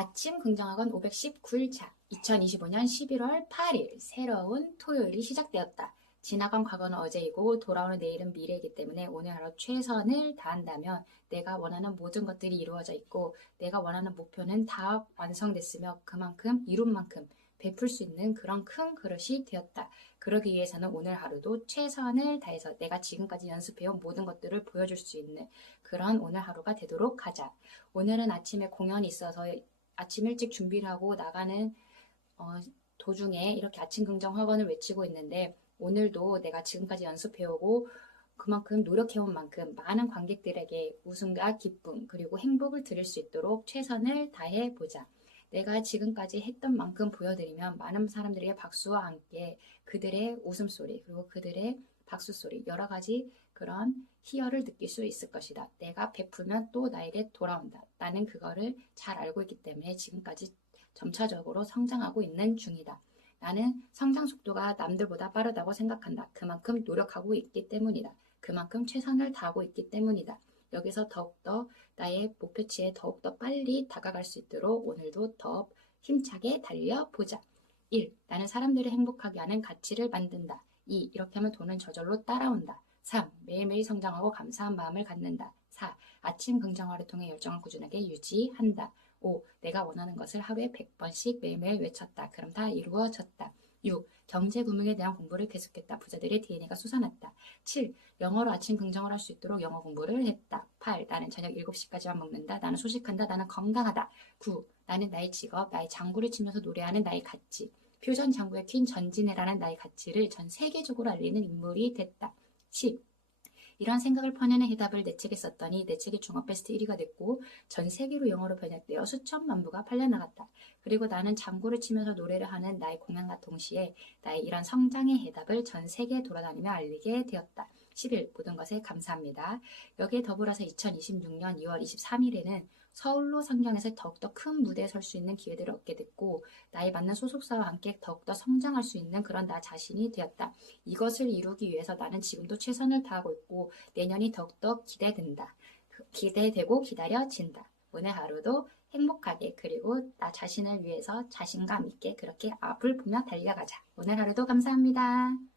아침 긍정학원 519일차 2025년 11월 8일 새로운 토요일이 시작되었다. 지나간 과거는 어제이고 돌아오는 내일은 미래이기 때문에 오늘 하루 최선을 다한다면 내가 원하는 모든 것들이 이루어져 있고 내가 원하는 목표는 다 완성됐으며 그만큼 이룬 만큼 베풀 수 있는 그런 큰 그릇이 되었다. 그러기 위해서는 오늘 하루도 최선을 다해서 내가 지금까지 연습해온 모든 것들을 보여줄 수 있는 그런 오늘 하루가 되도록 하자. 오늘은 아침에 공연이 있어서 아침 일찍 준비를 하고 나가는 어, 도중에 이렇게 아침 긍정 학원을 외치고 있는데 오늘도 내가 지금까지 연습해오고 그만큼 노력해온 만큼 많은 관객들에게 웃음과 기쁨 그리고 행복을 드릴 수 있도록 최선을 다해 보자. 내가 지금까지 했던 만큼 보여드리면 많은 사람들의 박수와 함께 그들의 웃음소리 그리고 그들의 박수 소리 여러 가지 그런 희열을 느낄 수 있을 것이다. 내가 베풀면 또 나에게 돌아온다. 나는 그거를 잘 알고 있기 때문에 지금까지 점차적으로 성장하고 있는 중이다. 나는 성장 속도가 남들보다 빠르다고 생각한다. 그만큼 노력하고 있기 때문이다. 그만큼 최선을 다하고 있기 때문이다. 여기서 더욱더 나의 목표치에 더욱더 빨리 다가갈 수 있도록 오늘도 더 힘차게 달려보자. 1. 나는 사람들을 행복하게 하는 가치를 만든다. 2. 이렇게 하면 돈은 저절로 따라온다. 3. 매일매일 성장하고 감사한 마음을 갖는다. 4. 아침 긍정화를 통해 열정을 꾸준하게 유지한다. 5. 내가 원하는 것을 하루에 100번씩 매일매일 외쳤다. 그럼 다 이루어졌다. 6. 경제 금융에 대한 공부를 계속했다. 부자들의 DNA가 솟아났다. 7. 영어로 아침 긍정을 할 수 있도록 영어 공부를 했다. 8. 나는 저녁 7시까지만 먹는다. 나는 소식한다. 나는 건강하다. 9. 나는 나의 직업, 나의 장구를 치면서 노래하는 나의 가치. 퓨전 장구의 퀸 전진애라는 나의 가치를 전 세계적으로 알리는 인물이 됐다. 10. 이런 생각을 퍼내는 해답을 내 책에 썼더니 내 책이 종합 베스트 1위가 됐고 전 세계로 영어로 번역되어 수천만 부가 팔려나갔다. 그리고 나는 장구를 치면서 노래를 하는 나의 공연과 동시에 나의 이런 성장의 해답을 전 세계에 돌아다니며 알리게 되었다. 10일 모든 것에 감사합니다. 여기에 더불어서 2026년 2월 23일에는 서울로 상경해서 더욱더 큰 무대에 설 수 있는 기회들을 얻게 됐고 나에 맞는 소속사와 함께 더욱더 성장할 수 있는 그런 나 자신이 되었다. 이것을 이루기 위해서 나는 지금도 최선을 다하고 있고 내년이 더욱더 기대된다. 그 기대되고 기다려진다. 오늘 하루도 행복하게 그리고 나 자신을 위해서 자신감 있게 그렇게 앞을 보며 달려가자. 오늘 하루도 감사합니다.